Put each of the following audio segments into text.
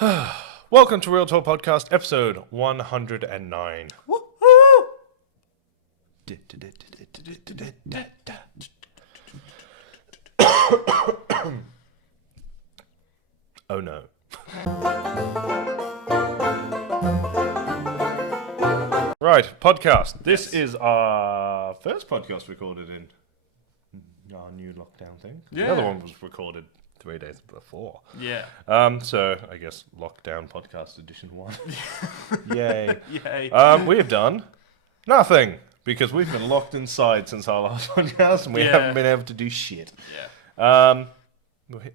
Welcome to Real Talk Podcast, episode 109. Woohoo! Oh no. Right, podcast. This is our first podcast recorded in our new lockdown thing. The Yeah. other one was recorded 3 days before. Yeah. So I guess lockdown podcast edition 1. Yay. Yay. We have done nothing because we've been locked inside since our last podcast and we haven't been able to do shit. Yeah.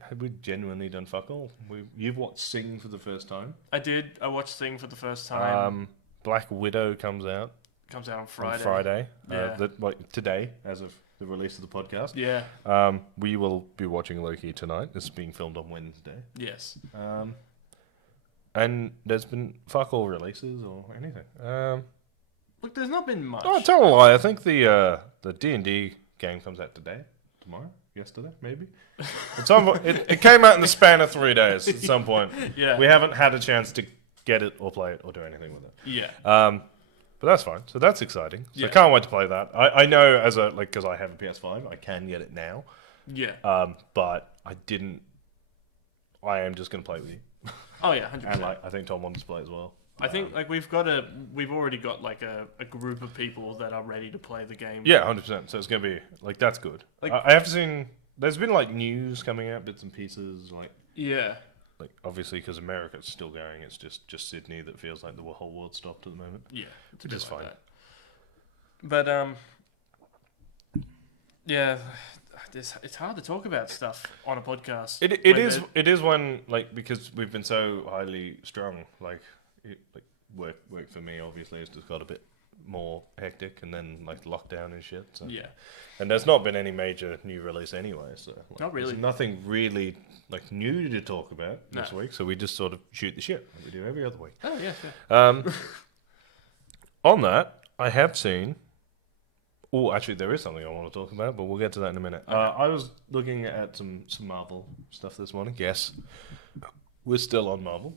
Have we genuinely done fuck all? You've watched Sing for the first time. I did. I watched Sing for the first time. Black Widow comes out Comes out on on Friday. Friday. Yeah. Today, as of the release of the podcast. Yeah. We will be watching Loki tonight. This is being filmed on Wednesday. Yes. And there's been fuck all releases or anything. Look, there's not been much. Oh, tell a lie. I think the D&D game comes out today, tomorrow, yesterday, maybe. At some point, it came out in the span of 3 days. At some point, Yeah. we haven't had a chance to get it or play it or do anything with it. Yeah. But that's fine. So that's exciting. So I Yeah. can't wait to play that. I know because I have a PS5, I can get it now. Yeah. But I didn't. I am just going to play with you. Oh yeah, 100%. And I think Tom wants to play as well. I think we've already got like a group of people that are ready to play the game. Yeah, 100%. So it's going to be that's good. I have seen. There's been news coming out, bits and pieces, Yeah. obviously because America's still going. It's just Sydney that feels like the whole world stopped at the moment. Yeah. It's a Which bit is like fine. that. But yeah, it's hard to talk about stuff on a podcast. It is when because we've been so highly strung. Work for me obviously has just got a bit more hectic, and then lockdown and shit. So. Yeah. And there's not been any major new release anyway, so Not really. there's nothing really new to talk about this No. week. So we just sort of shoot the shit like we do every other week. Oh yeah. Sure. On that, I have seen. Oh, actually, there is something I want to talk about, but we'll get to that in a minute. Okay. I was looking at some Marvel stuff this morning. Yes, we're still on Marvel.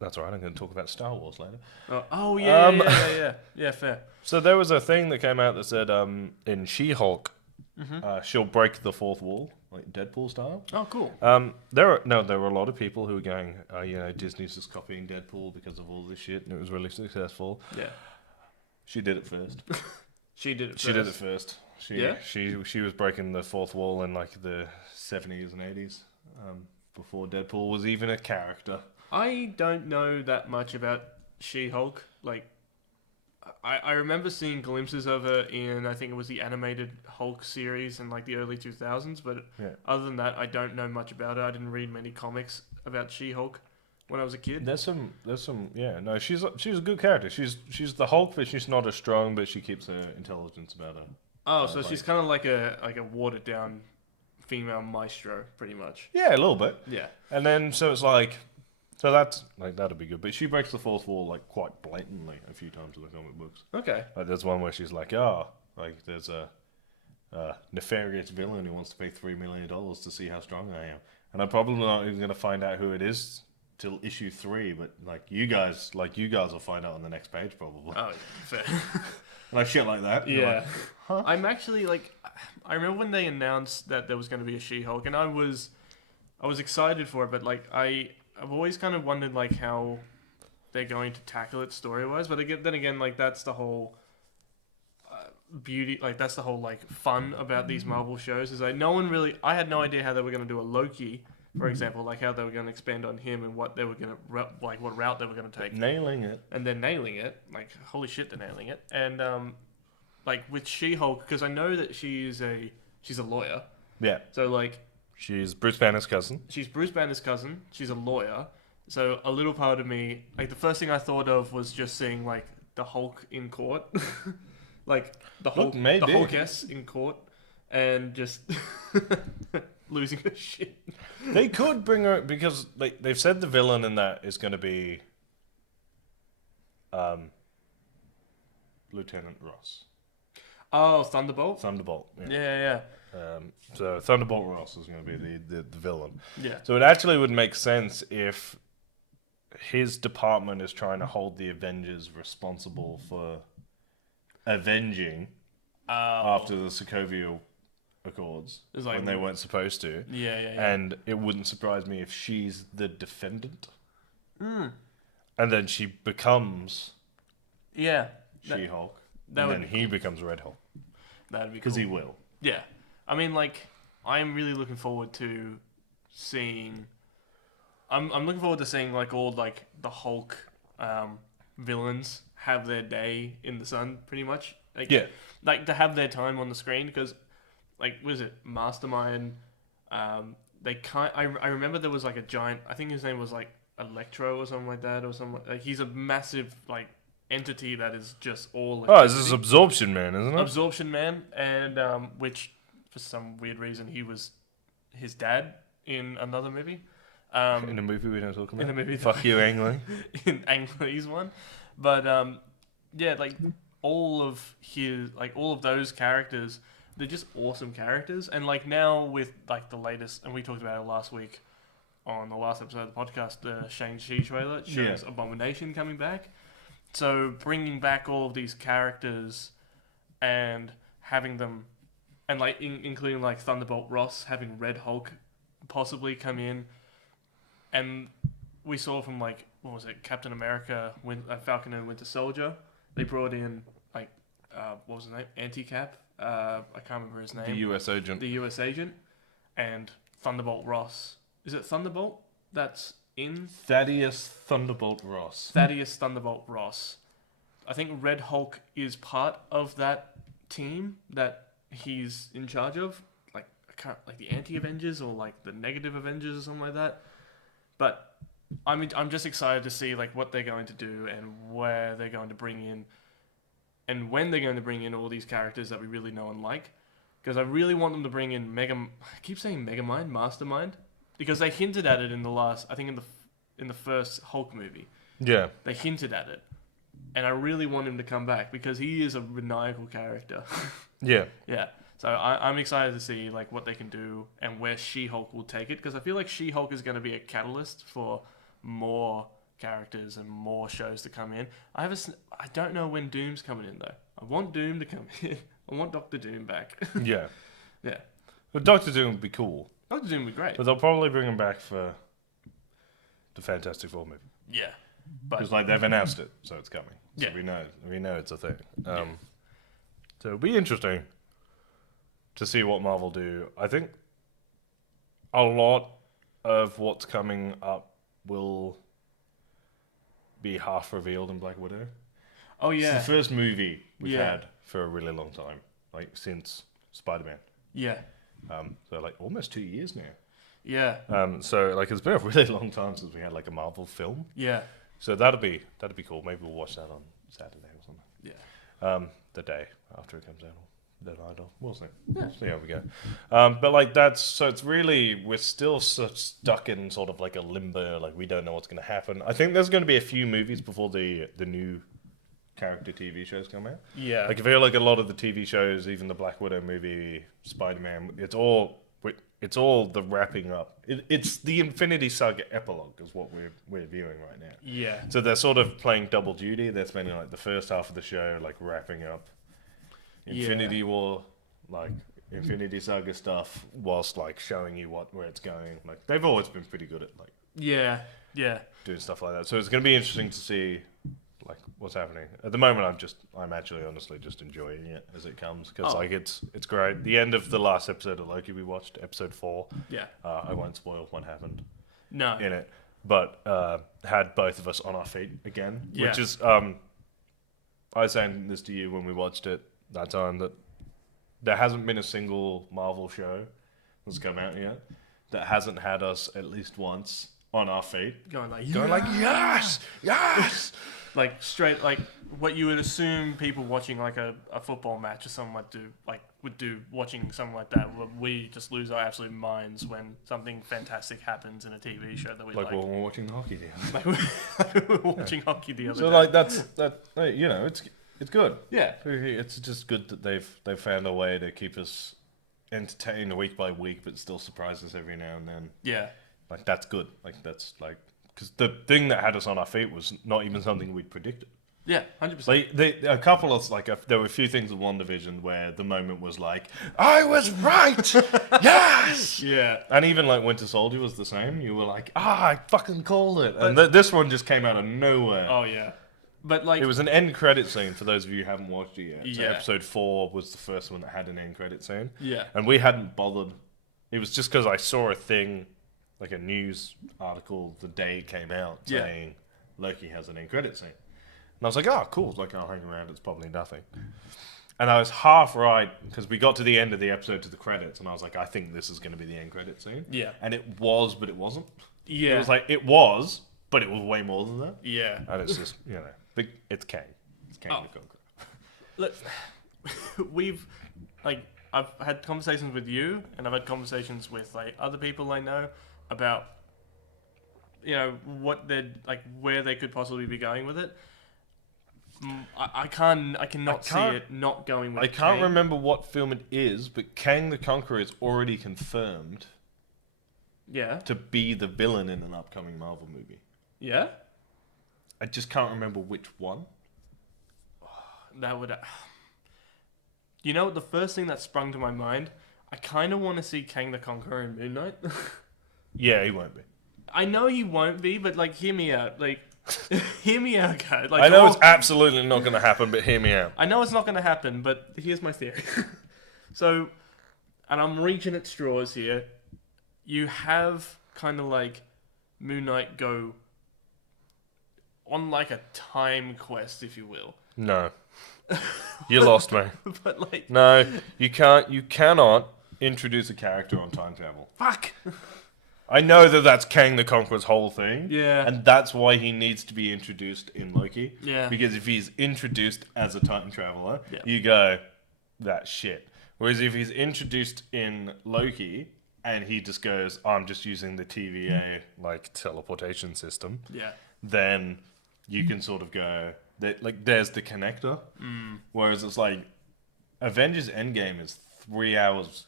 That's all right. I'm going to talk about Star Wars later. Oh yeah. Yeah, fair. So there was a thing that came out that said in She-Hulk, she'll break the fourth wall, like Deadpool style. Oh, cool. There were a lot of people who were going, Disney's just copying Deadpool because of all this shit, and it was really successful. Yeah. She did it first. She did it first. She was breaking the fourth wall in the 70s and 80s, before Deadpool was even a character. I don't know that much about She-Hulk. I remember seeing glimpses of her in, I think it was the animated Hulk series in the early 2000s, but other than that, I don't know much about her. I didn't read many comics about She-Hulk when I was a kid. There's some no, she's a good character. She's the Hulk, but she's not as strong, but she keeps her intelligence about her. Oh, so she's kind of like a watered down female maestro, pretty much. Yeah, a little bit. Yeah. And then so it's so that's that'd be good. But she breaks the fourth wall quite blatantly a few times in the comic books. Okay. There's one where she's there's a nefarious villain who wants to pay $3 million to see how strong I am, and I'm probably not even gonna find out who it is till issue 3. But you guys will find out on the next page probably. Oh, fair. Shit like that. Yeah. Huh? I'm actually I remember when they announced that there was going to be a She-Hulk, and I was excited for it, but I've always kind of wondered how they're going to tackle it story-wise. But then again, that's the whole beauty, that's the whole fun about these Marvel shows is no one really. I had no idea how they were going to do a Loki, for example, how they were going to expand on him and what they were going to what route they were going to take. Nailing it. And they're nailing it. Holy shit, they're nailing it. And with She-Hulk, because I know that she's a lawyer. Yeah. So She's Bruce Banner's cousin. she's Bruce Banner's cousin. She's a lawyer. So a little part of me, the first thing I thought of was just seeing the Hulk in court, the Hulk, maybe. the Hulk-S in court, and just losing her shit. They could bring her because they've said the villain in that is going to be Lieutenant Ross. Oh, Thunderbolt. Thunderbolt. Yeah. So Thunderbolt Ross is going to be the villain. Yeah. So it actually would make sense if his department is trying to hold the Avengers responsible for avenging after the Sokovia Accords It's like- when they weren't supposed to. Yeah. And it wouldn't surprise me if she's the defendant. Mm. And then she becomes Yeah. She-Hulk. that And would then he becomes Red Hulk. That'd be Because cool. he will. Yeah. I mean, like, I'm really looking forward to seeing. I'm looking forward to seeing like all like the Hulk villains have their day in the sun, pretty much. Like, Yeah. Like to have their time on the screen because, like, was it Mastermind? I remember there was like a giant. I think his name was like Electro or something like that, or something. Like, he's a massive like entity that is just all. Oh, this is Absorption Man, isn't it? Absorption Man, and which for some weird reason he was his dad in another movie. In a movie we don't talk about. In a movie, Fuck you, Ang Lee. in Ang Lee's one, but yeah, like all of those characters, they're just awesome characters, and like now with like the latest, and we talked about it last week on the last episode of the podcast, the Shang-Chi trailer it shows Abomination coming back. So bringing back all of these characters and having them, and like including like Thunderbolt Ross, having Red Hulk possibly come in, and we saw from like what was it, Captain America, Falcon and Winter Soldier, they brought in like what was his name, Anti-Cap, I can't remember his name, The U.S. agent. and Thunderbolt Ross. Is it Thunderbolt that's in? Thaddeus Thunderbolt Ross. Thaddeus Thunderbolt Ross. I think Red Hulk is part of that team that he's in charge of. Like like the Anti-Avengers or like the Negative Avengers or something like that. But I'm just excited to see like what they're going to do and where they're going to bring in, and when they're going to bring in all these characters that we really know and like. Because I really want them to bring in I keep saying Megamind, Mastermind, because they hinted at it in the last. I think in the first Hulk movie. Yeah. They hinted at it. And I really want him to come back because he is a maniacal character. Yeah. Yeah. So I'm excited to see like what they can do and where She-Hulk will take it, because I feel like She-Hulk is going to be a catalyst for more characters and more shows to come in. I don't know when Doom's coming in though. I want Doom to come in. I want Doctor Doom back. Yeah. Yeah. But Doctor Doom would be cool. Doctor Doom would be great. But they'll probably bring him back for the Fantastic Four movie. Yeah. But Because like they've announced it, so it's coming. So Yeah. we know it's a thing. So it'll be interesting to see what Marvel do. I think a lot of what's coming up will be half revealed in Black Widow. oh yeah. It's the first movie we've Yeah. had for a really long time, like since Spider-Man. Yeah. So like almost 2 years now. Yeah. So like it's been a really long time since we had like a Marvel film. Yeah. So that'd be cool. Maybe we'll watch that on Saturday or something. Yeah. The day after it comes out, or the night of. We'll see. We'll see how we go. But like it's really, we're still stuck in sort of like a limbo. Like we don't know what's going to happen. I think there's going to be a few movies before the new character TV shows come out. Yeah. Like I feel like a lot of the TV shows, even the Black Widow movie, Spider-Man, it's all the wrapping up. It's the Infinity Saga epilogue is what we're viewing right now. Yeah. So they're sort of playing double duty. They're spending like the first half of the show like wrapping up Infinity War, like Infinity Saga stuff, whilst like showing you where it's going. Like they've always been pretty good at like Yeah. Yeah. doing stuff like that. So it's going to be interesting to see like what's happening. At the moment, I'm actually honestly just enjoying it as it comes because like it's great. The end of the last episode of Loki we watched, episode 4. Yeah. I won't spoil what happened No. in it, but had both of us on our feet again, Yeah. which is I was saying this to you when we watched it that time, that there hasn't been a single Marvel show that's come out yet that hasn't had us at least once on our feet Going like yes. like straight like what you would assume people watching like a football match or something would do watching something like that. We just lose our absolute minds when something fantastic happens in a TV show that we like. When we're watching the hockey game. Like we were watching hockey the other So day. like that it's good. Yeah. It's just good that they've found a way to keep us entertain week by week, but still surprise us every now and then. Yeah. Like, that's good. Like, that's like, because the thing that had us on our feet was not even something we'd predicted. Yeah, 100%. Like, a couple of, like, there were a few things in WandaVision where the moment was like, I was right! Yes! Yeah. And even, like, Winter Soldier was the same. You were like, I fucking called it. And this one just came out of nowhere. Oh, yeah. But, like... It was an end credit scene, for those of you who haven't watched it yet. So Yeah. episode 4 was the first one that had an end credit scene. Yeah. And we hadn't bothered. It was just because I saw a thing, like a news article the day it came out, saying Loki has an end credit scene. And I was like, oh, cool. Like, I'll hang around. It's probably nothing. And I was half right, because we got to the end of the episode to the credits, and I was like, I think this is going to be the end credit scene. Yeah. And it was, but it wasn't. Yeah. It was like, it was, but it was way more than that. Yeah. And it's just, it's Kang. It's Kang the Conqueror. Look, I've had conversations with you, and I've had conversations with, like, other people I know about, what they're, like, where they could possibly be going with it. I cannot see it not going with I can't Kang. remember what film it is, but Kang the Conqueror is already confirmed to be the villain in an upcoming Marvel movie. Yeah? I just can't remember which one. That would... the first thing that sprung to my mind, I kind of want to see Kang the Conqueror in Moon Knight. Yeah, he won't be. I know he won't be, but, like, hear me out. Like, hear me out, guys. Like, I know it's absolutely not going to happen, but hear me out. I know it's not going to happen, but here's my theory. So, and I'm reaching at straws here. You have kind of like Moon Knight go on like a time quest, if you will. No. You lost me. But like... No, you cannot introduce a character on time travel. Fuck! I know that that's Kang the Conqueror's whole thing. Yeah. And that's why he needs to be introduced in Loki. Yeah. Because if he's introduced as a time traveler, Yeah. you go, that's shit. Whereas if he's introduced in Loki and he just goes, I'm just using the TVA like teleportation system, then you can sort of go, like, there's the connector. Whereas it's like Avengers Endgame is 3 hours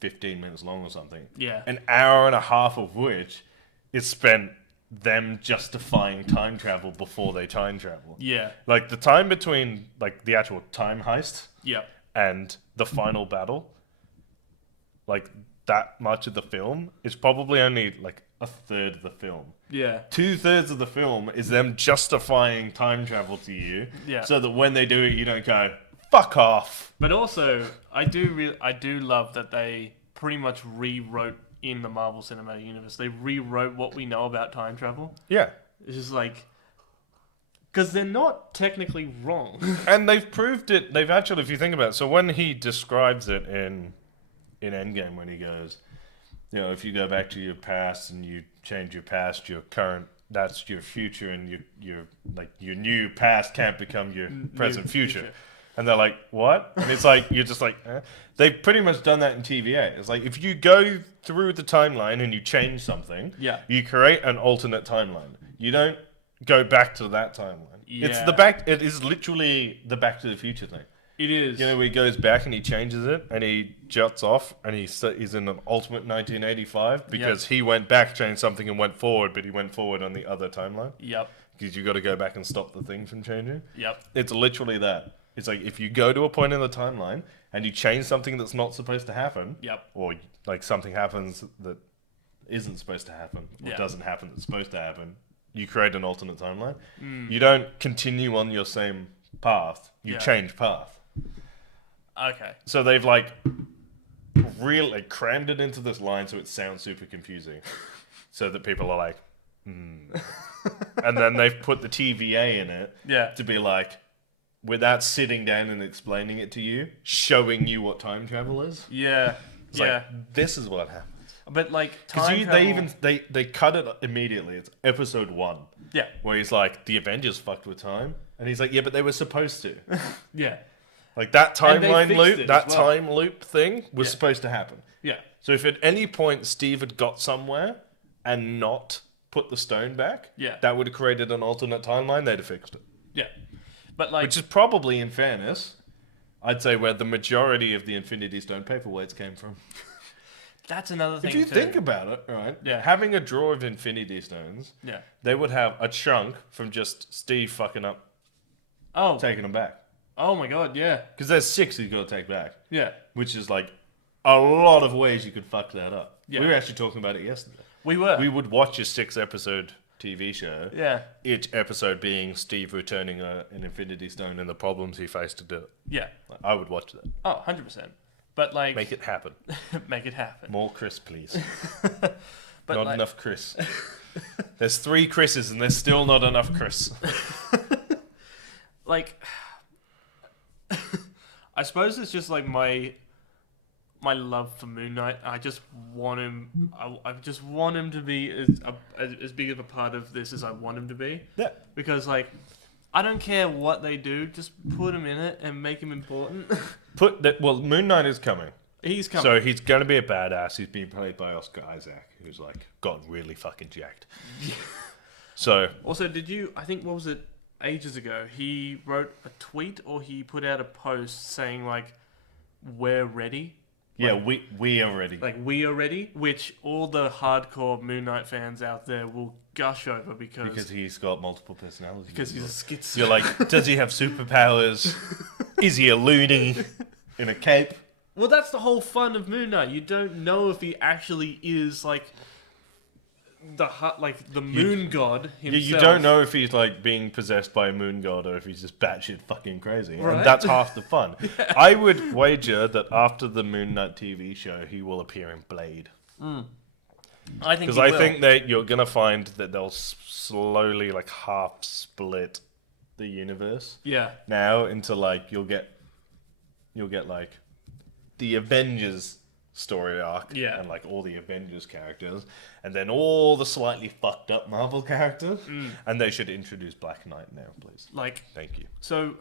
15 minutes long or something. Yeah. An hour and a half of which is spent them justifying time travel before they time travel. Yeah. Like the time between like the actual time heist Yeah. and the final battle, like that much of the film is probably only like a third of the film. Yeah. 2/3 of the film is them justifying time travel to you, so that when they do it, you don't go, fuck off. But also, I do love that they pretty much rewrote in the Marvel Cinematic Universe. They rewrote what we know about time travel. Yeah. It's just like... Because they're not technically wrong. And they've proved it. They've actually, if you think about it, so when he describes it in Endgame, when he goes, if you go back to your past and you change your past, your current, that's your future, and your new past can't become your present future. And they're like, what? And it's like, you're just like, eh. They've pretty much done that in TVA. It's like, if you go through the timeline and you change something, you create an alternate timeline. You don't go back to that timeline. Yeah. It is literally the Back to the Future thing. It is. Where he goes back and he changes it and he juts off and he's in an ultimate 1985 because he went back, changed something and went forward, but he went forward on the other timeline. Yep. Because you got to go back and stop the thing from changing. Yep. It's literally that. It's like if you go to a point in the timeline and you change something that's not supposed to happen, or like something happens that isn't supposed to happen, or doesn't happen that's supposed to happen, you create an alternate timeline. You don't continue on your same path. You change path. Okay. So they've like really crammed it into this line so it sounds super confusing, so that people are like, and then they've put the TVA in it to be like, without sitting down and explaining it to you, showing you what time travel is. Yeah. It's like, this is what happens. But like time travel... They cut it immediately. It's episode 1. Yeah. Where he's like, the Avengers fucked with time. And he's like, yeah, but they were supposed to. Yeah. Like that timeline loop, that time loop thing was supposed to happen. Yeah. So if at any point Steve had got somewhere and not put the stone back, that would have created an alternate timeline, they'd have fixed it. Yeah. But like... Which is probably, in fairness, I'd say where the majority of the Infinity Stone paperweights came from. That's another thing. If you too. think about it, right? Yeah. Having a drawer of Infinity Stones, Yeah. they would have a chunk from just Steve fucking up, Oh. taking them back. Oh my god. Yeah. Because there's 6 he's got to take back, Yeah. which is like a lot of ways you could fuck that up. Yeah. We were actually talking about it yesterday. We were. We would watch a 6-episode TV show. Yeah. Each episode being Steve returning an Infinity Stone and the problems he faced to do it. Yeah. Like, I would watch that. Oh, 100%. But like, Make it happen. make it happen. More Chris, please. But Not like, enough Chris. There's 3 Chris's and there's still not enough Chris. like, I suppose it's just like my love for Moon Knight. I just want him. I just want him to be as big of a part of this as I want him to be. Yeah. Because like, I don't care what they do. Just put him in it and make him important. Well, Moon Knight is coming. He's coming. So he's going to be a badass. He's being played by Oscar Isaac, who's like got really fucking jacked. So Also, I think, what was it, ages ago, he wrote a tweet or he put out a post saying, like, we're ready. yeah, Like, we are ready. Like, we are ready, which all the hardcore Moon Knight fans out there will gush over Because he's got multiple personalities. because he's a schizo. You're like, does he have superpowers? Is he a loony in a cape? Well, that's the whole fun of Moon Knight. You don't know if he actually is, like, the moon god himself. You don't know if he's like being possessed by a moon god or if he's just batshit fucking crazy. Right. And that's half the fun. I would wager that after the Moon Knight TV show, he will appear in Blade. I think Because I think that you're going to find that they'll slowly like half split the universe Yeah. now into like, you'll get like the Avengers story arc Yeah. and like all the Avengers characters and then all the slightly fucked up Marvel characters and they should introduce Black Knight now, please. Like, Thank you. so,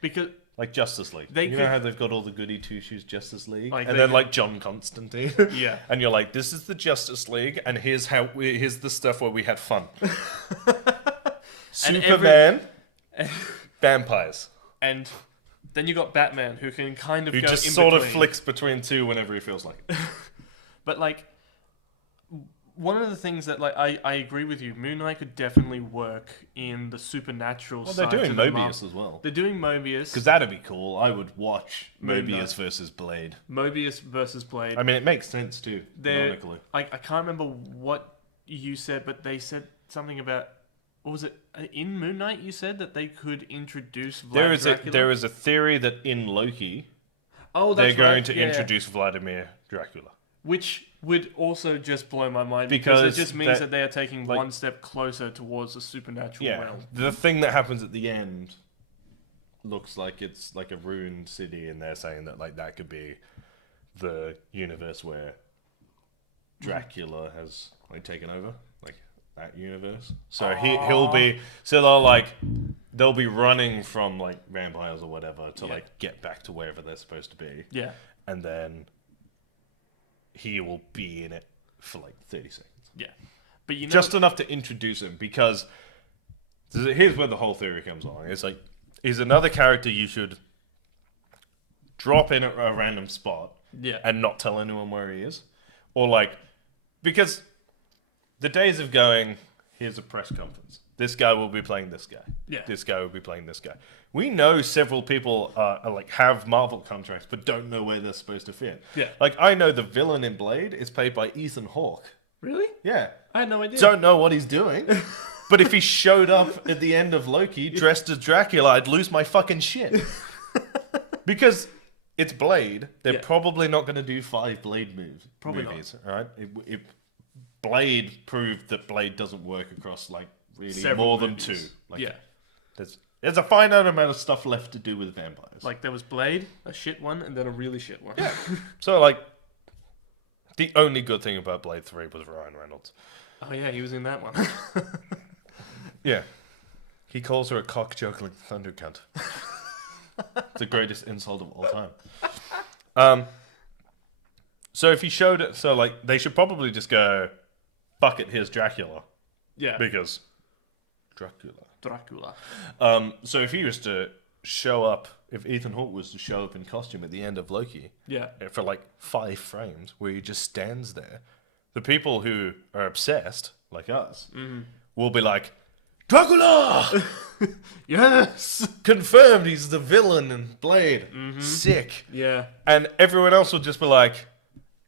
because... Like Justice League. They You could- know how they've got all the goody two-shoes Justice League? Like, and they then could- like John Constantine. Yeah. And you're like, this is the Justice League and here's the stuff where we had fun. Superman, vampires. And then you got Batman, who can kind of Who go just in sort of between. flicks between two whenever he feels like it. But like, one of the things that like I agree with you, Moon Knight could definitely work in the supernatural Well, side. they're doing to the Mobius as well. They're doing Mobius. Because that'd be cool. I would watch Moon Mobius Knight. versus Blade. Mobius versus Blade. I mean, it makes sense too, They're- canonically. I can't remember what you said, but they said something about, what was it, in Moon Knight you said that they could introduce Vlad Dracula? There is a theory that in Loki, oh, they're that's going right. to Yeah. introduce Vladimir Dracula. Which would also just blow my mind Because because it just means that- that they are taking like- one step closer towards the supernatural Yeah, realm. the thing that happens at the end looks like it's like a ruined city, and they're saying that like that could be the universe where Dracula has like taken over, like that universe. So he'll be they'll be running from like vampires or whatever to Yeah. like get back to wherever they're supposed to be, Yeah, and then he will be in it for like 30 seconds. yeah. But you know, Just enough to introduce him, because here's where the whole theory comes along. It's like, he's another character you should drop in at a random spot yeah, and not tell anyone where he is. Or like, because the days of going, here's a press conference. This guy will be playing this guy. Yeah. This guy will be playing this guy. We know several people are like have Marvel contracts but don't know where they're supposed to fit. Yeah. Like, I know the villain in Blade is played by Ethan Hawke. really? Yeah. I had no idea. Don't know what he's doing. But if he showed up at the end of Loki dressed as Dracula, I'd lose my fucking shit. Because it's Blade. They're Yeah. probably not going to do 5 Blade Probably not. movies. All right? Blade proved that Blade doesn't work across like really Several more movies. than 2. Like, Yeah, there's a finite amount of stuff left to do with vampires. like there was Blade, a shit one, and then a really shit one. So like, the only good thing about Blade 3 was Ryan Reynolds. Oh yeah, he was in that one. Yeah. He calls her a cock-juggling thunder cunt. It's the greatest insult of all time. So if he showed it, so like, they should probably just go, fuck it, here's Dracula. Yeah, Because Dracula. Dracula. So if he was to show up, if Ethan Hawke was to show up in costume at the end of Loki Yeah. for like 5 frames where he just stands there, the people who are obsessed, like us, will be like, Dracula! Yes. Confirmed he's the villain in Blade. Sick. Yeah. And everyone else will just be like,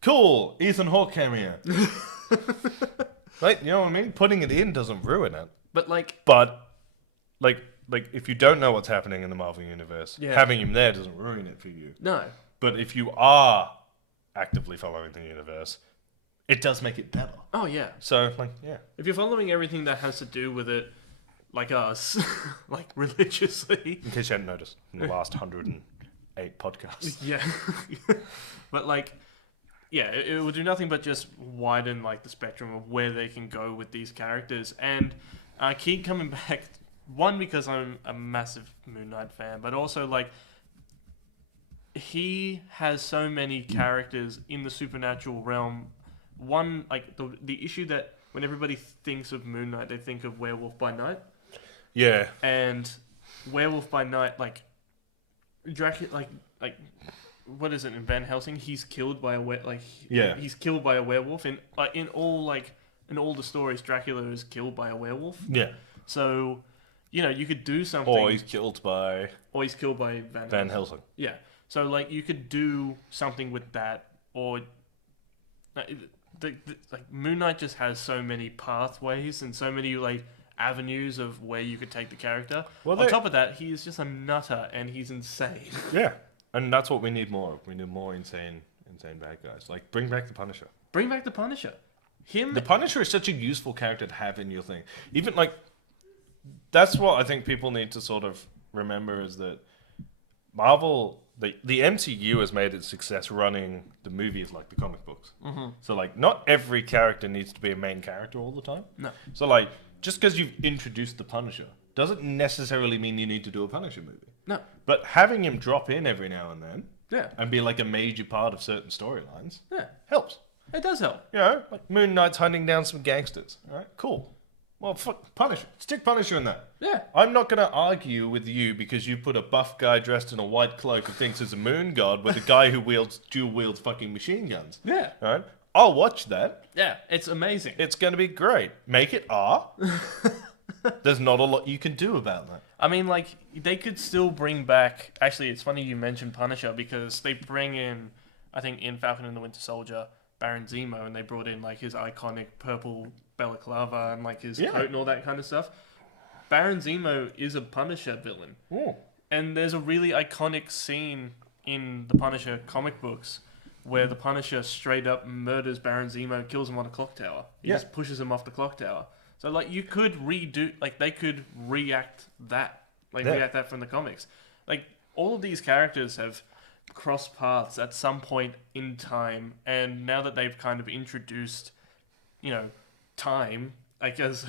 cool, Ethan Hawke cameo. Like, you know what I mean? Putting it in doesn't ruin it. But like, But, like if you don't know what's happening in the Marvel Universe, Yeah. having him there doesn't ruin it for you. no. But if you are actively following the universe, it does make it better. Oh yeah. So, like, yeah. If you're following everything that has to do with it, like us, like religiously. In case you hadn't noticed, in the last 108 podcasts. Yeah. But like, yeah, it will do nothing but just widen like the spectrum of where they can go with these characters. And keep coming back. One, because I'm a massive Moon Knight fan, but also like he has so many characters in the supernatural realm. One, like the issue that when everybody thinks of Moon Knight, they think of Werewolf by Night. Yeah. And Werewolf by Night, like Dracula, like what is it in Van Helsing? He's killed by a he's killed by a werewolf. In all the stories, Dracula is killed by a werewolf. Yeah. So, you know, you could do something. Or he's killed by Van Helsing. Helsing. Yeah. So like you could do something with that, or like Moon Knight just has so many pathways and so many like avenues of where you could take the character. Well, on top of that, he is just a nutter and he's insane. Yeah. And that's what we need more of. We need more insane bad guys. Like, bring back the Punisher. Bring back the Punisher. The Punisher is such a useful character to have in your thing. Even, like, that's what I think people need to sort of remember is that Marvel, the MCU has made its success running the movies like the comic books. Mm-hmm. So, like, not every character needs to be a main character all the time. No. So, like, just because you've introduced the Punisher doesn't necessarily mean you need to do a Punisher movie. No. But having him drop in every now and then Yeah. and be like a major part of certain storylines Yeah. helps. It does help. You know, like Moon Knight's hunting down some gangsters. All right, cool. Well, fuck, Punisher. Stick Punisher in that. Yeah. I'm not going to argue with you because you put a buff guy dressed in a white cloak who thinks he's a moon god with a guy who dual wields fucking machine guns. Yeah. All right? I'll watch that. Yeah. It's amazing. It's going to be great. Make it R. There's not a lot you can do about that. I mean, like, they could still bring back... Actually, it's funny you mentioned Punisher because they bring in, I think, in Falcon and the Winter Soldier, Baron Zemo, and they brought in, like, his iconic purple balaclava and, like, his coat and all that kind of stuff. Baron Zemo is a Punisher villain. Ooh. And there's a really iconic scene in the Punisher comic books where the Punisher straight up murders Baron Zemo, kills him on a clock tower. He just pushes him off the clock tower. So, like, you could redo... Like, they could react that. Like, react that from the comics. Like, all of these characters have crossed paths at some point in time, and now that they've kind of introduced, you know, time, like, as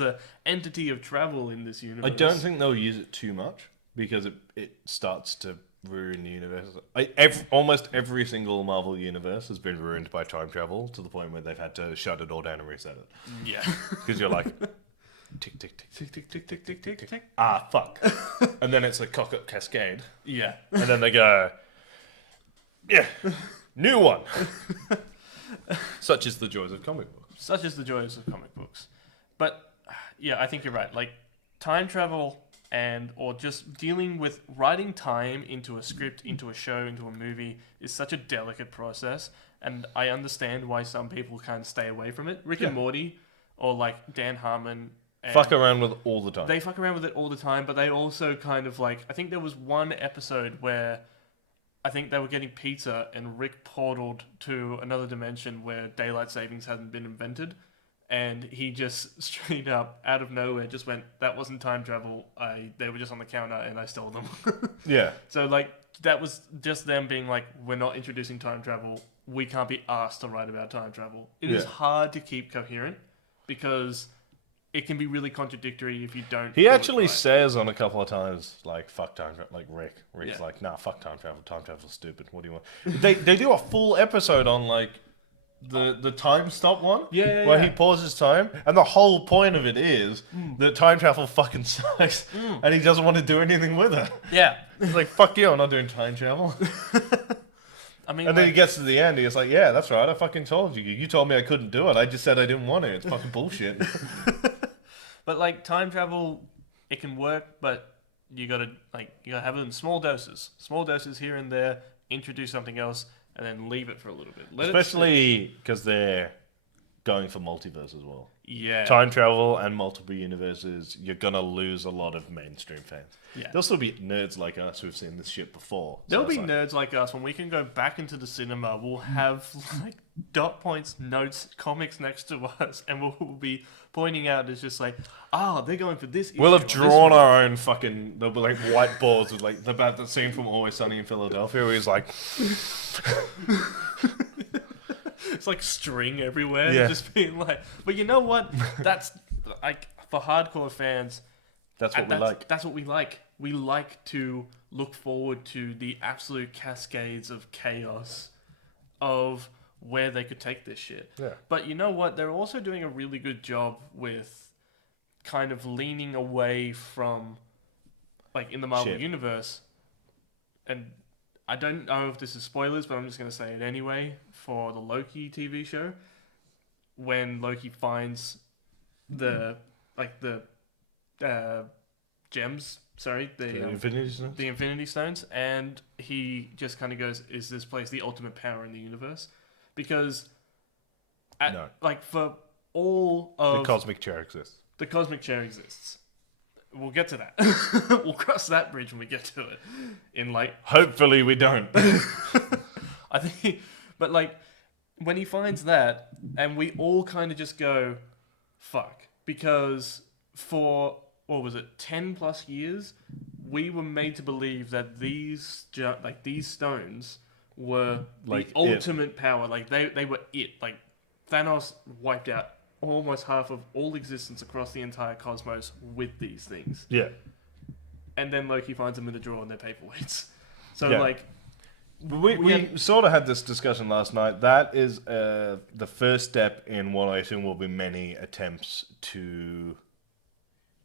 a entity of travel in this universe... I don't think they'll use it too much because it starts to ruin the universe. Almost every single Marvel universe has been ruined by time travel to the point where they've had to shut it all down and reset it. Yeah. Because you're like, tick, tick, tick, Tick, tick, tick, tick, tick, tick, tick. ah, fuck. And then it's a cock-up cascade. Yeah. And then they go, yeah, new one. Such is the joys of comic books. Such is the joys of comic books. But, yeah, I think you're right. Like, time travel... or just dealing with writing time into a script, into a show, into a movie is such a delicate process, and I understand why some people can't stay away from it. Rick and Morty, or like Dan Harmon, Fuck around with it all the time. they fuck around with it all the time, but they also kind of like, I think there was one episode where I think they were getting pizza and Rick portaled to another dimension where daylight savings hadn't been invented. And he just straight up, out of nowhere, just went, that wasn't time travel. They were just on the counter and I stole them. Yeah. So, like, that was just them being like, we're not introducing time travel. We can't be asked to write about time travel. It is hard to keep coherent because it can be really contradictory if you don't... He actually says on a couple of times, like, fuck time travel. Like, Rick's like, nah, fuck time travel. Time travel's stupid. What do you want? They do a full episode on, like, the time stop one. Yeah, Where yeah. he pauses time, and the whole point of it is that time travel fucking sucks, and he doesn't want to do anything with it. Yeah. He's like, "Fuck you, I'm not doing time travel." I mean, And then he like, gets to the end, he's like, "Yeah, that's right. I fucking told you. You told me I couldn't do it. I just said I didn't want it. It's fucking bullshit." but like time travel, it can work, but you gotta have it in small doses here and there. Introduce something else, and then leave it for a little bit. Especially because they're going for multiverse as well. Yeah. Time travel and multiple universes, you're gonna lose a lot of mainstream fans. Yeah. There'll still be nerds like us who've seen this shit before. There'll So be it's like, nerds like us when we can go back into the cinema. We'll have like dot points, notes, comics next to us, and we'll be pointing out. It's just like, they're going for this. We'll have issue, drawn our own fucking. There'll be like whiteboards with like the scene from Always Sunny in Philadelphia where he's like, It's like string everywhere, Yeah. just being like. But you know what? That's like for hardcore fans. "That's what we like." That's what we like. We like to look forward to the absolute cascades of chaos of where they could take this shit. Yeah. But you know what? They're also doing a really good job with kind of leaning away from, like in the Marvel Shit. universe, and I don't know if this is spoilers, but I'm just going to say it anyway, for the Loki TV show, when Loki finds the gems, The Infinity Stones? the Infinity Stones, and he just kind of goes, "Is this place the ultimate power in the universe?" Because, No. like for all The of cosmic chair exists. the cosmic chair exists. We'll get to that. We'll cross that bridge when we get to it. In like, Hopefully we don't. I think, but like, when he finds that, and we all kind of just go, "Fuck," because for what was it, 10+ years, we were made to believe that these stones were Like the ultimate power. Like they were it. Like Thanos wiped out almost half of all existence across the entire cosmos with these things. Yeah. And then Loki finds them in the drawer and they're paperweights. So Yeah. like, We sort of had this discussion last night. That is the first step in what I assume will be many attempts to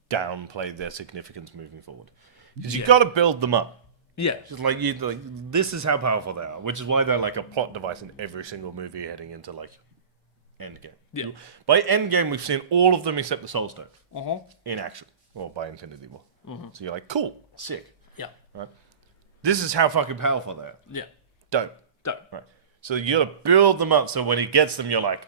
downplay their significance moving forward. Because you Yeah. got to build them up. yeah, Just like this is how powerful they are, which is why they're like a plot device in every single movie heading into like Endgame. Yeah. By Endgame, we've seen all of them except the Soul Stone uh-huh. in action, or by Infinity War. So you're like, cool, sick. Yeah, Right? This is how fucking powerful they are. yeah, Dope. dope. Right. So you gotta build them up so when he gets them, you're like,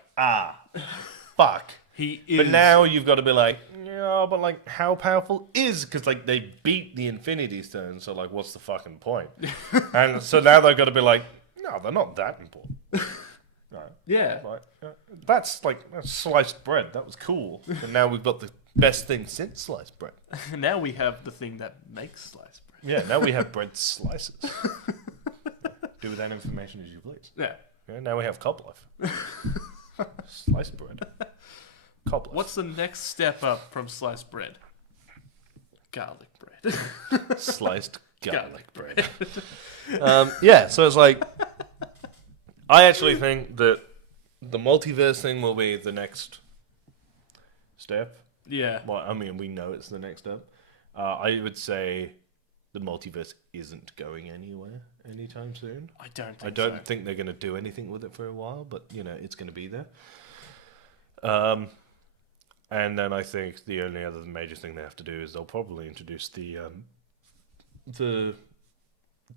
fuck. He is. But now you've got to be like, yeah, but like, how powerful is? Because like they beat the Infinity Stones, so like, what's the fucking point? And so now they've got to be like, no, they're not that important. Right. yeah, Like, that's sliced bread. That was cool. And now we've got the best thing since sliced bread. now we have the thing that makes sliced bread. Yeah, now we have bread slices. Do with that information as you please. Yeah. Yeah, now we have cob loaf. Sliced bread. Cob loaf. What's the next step up from sliced bread? Garlic bread. Sliced garlic bread. yeah, so it's like, I actually think that the multiverse thing will be the next step. Yeah. Well, I mean, we know it's the next step. I would say the multiverse isn't going anywhere anytime soon. I don't think I don't so. think they're going to do anything with it for a while, but, you know, it's going to be there. And then I think the only other major thing they have to do is they'll probably introduce the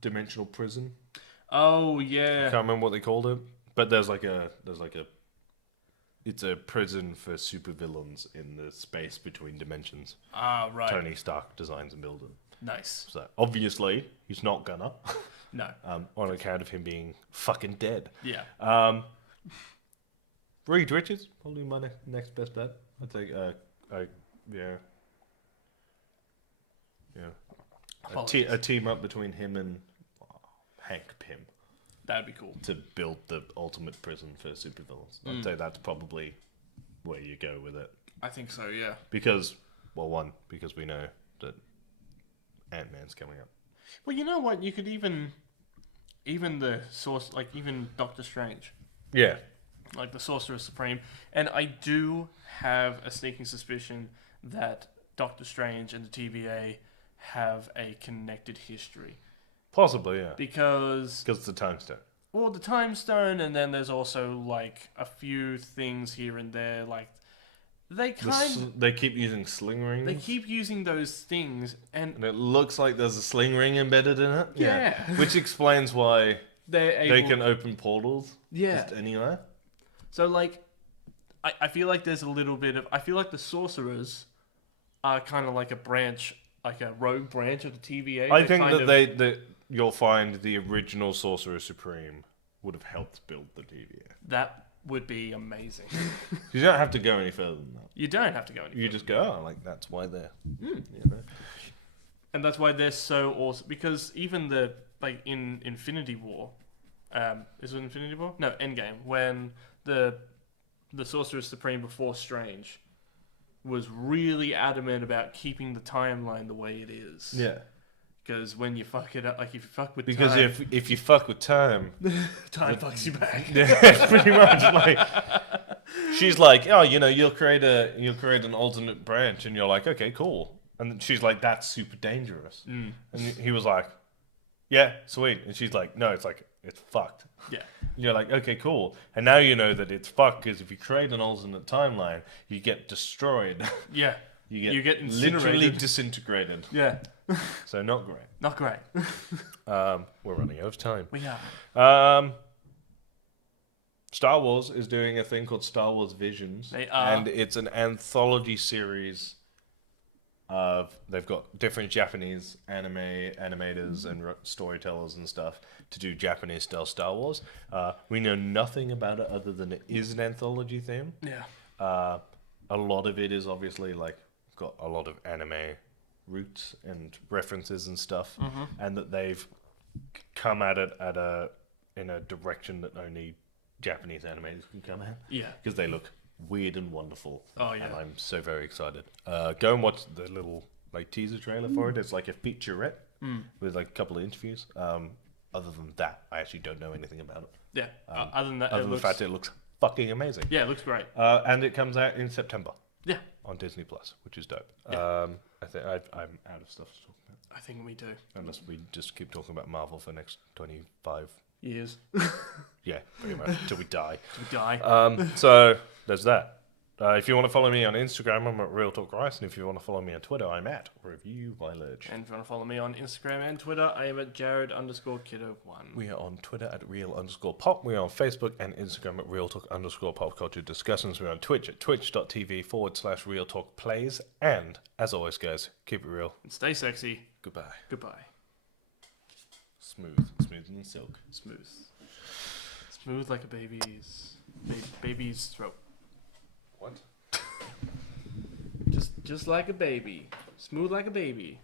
dimensional prison. Oh, I yeah. can't remember what they called it, but it's a prison for supervillains in the space between dimensions. Ah, right. Tony Stark designs and builds it. Nice. So obviously he's not gonna, No. on account of him being fucking dead. Yeah. Reed Richards, probably my next best bet. I think, yeah. A team up between him and Hank Pym That'd be cool. to build the ultimate prison for supervillains. I'd say that's probably where you go with it. I think so, yeah. Because, well, because we know that Ant-Man's coming up. Well, you know what? You could even the source, like even Doctor Strange. Yeah. like the Sorcerer Supreme, and I do have a sneaking suspicion that Doctor Strange and the TVA have a connected history. Possibly, yeah. Because it's the time stone. Well, the Time Stone, and then there's also like a few things here and there. Like they keep using sling rings. they keep using those things, and it looks like there's a sling ring embedded in it. Yeah. Which explains why they can open portals. Yeah. Just anywhere. So like, I feel like there's a little bit of. I feel like the sorcerers are kind of like a branch, like a rogue branch of the TVA. I think that you'll find the original Sorcerer Supreme would have helped build the TVA. That would be amazing. You don't have to go any further than that. You don't have to go any further. You just go, like, that's why they're... You know? And that's why they're so awesome. Because even in Infinity War... is it Infinity War? No, Endgame. When the Sorcerer Supreme before Strange was really adamant about keeping the timeline the way it is. Yeah. Because when you fuck it up, like if you fuck with because time... if you fuck with time... time fucks you back. Yeah, pretty much. Like, she's like, oh, you'll create an alternate branch, and you're like, okay, cool. And she's like, that's super dangerous. And he was like, yeah, sweet. And she's like, no, it's fucked. Yeah. And you're like, okay, cool. And now you know that it's fucked because if you create an alternate timeline, you get destroyed. Yeah. You get literally disintegrated. Yeah. So not great. Not great. We're running out of time. We are. Star Wars is doing a thing called Star Wars Visions. They are. And it's an anthology series of... They've got different Japanese animators and storytellers and stuff to do Japanese-style Star Wars. We know nothing about it other than it is an anthology theme. Yeah. A lot of it is obviously, like, got a lot of anime roots and references and stuff, and that they've come at it in a direction that only Japanese animators can come at. Yeah. Because they look weird and wonderful. Oh, yeah. And I'm so very excited. Go and watch the little teaser trailer for it. It's like a featurette with like a couple of interviews. Other than that, I actually don't know anything about it. Yeah. Other than that, other than the fact that it looks fucking amazing. Yeah, it looks great. And it comes out in September. Yeah. On Disney Plus, which is dope. Yeah. I think I'm out of stuff to talk about. I think we do. Unless we just keep talking about Marvel for the next 25 years. Yeah, pretty much until we die. Till we die. So there's that. If you want to follow me on Instagram, I'm at Real Talk Rice, and if you want to follow me on Twitter, I'm at Review Village. And if you want to follow me on Instagram and Twitter, I am at Jared_Kiddo1. We are on Twitter at Real_Pop. We are on Facebook and Instagram at Real Talk_Pop Culture Discussions. We're on Twitch at twitch.tv/Real Talk Plays. And as always, guys, keep it real. And stay sexy. Goodbye. Goodbye. Smooth and silk. Smooth. Smooth like a baby's throat. What? Just like a baby. Smooth like a baby.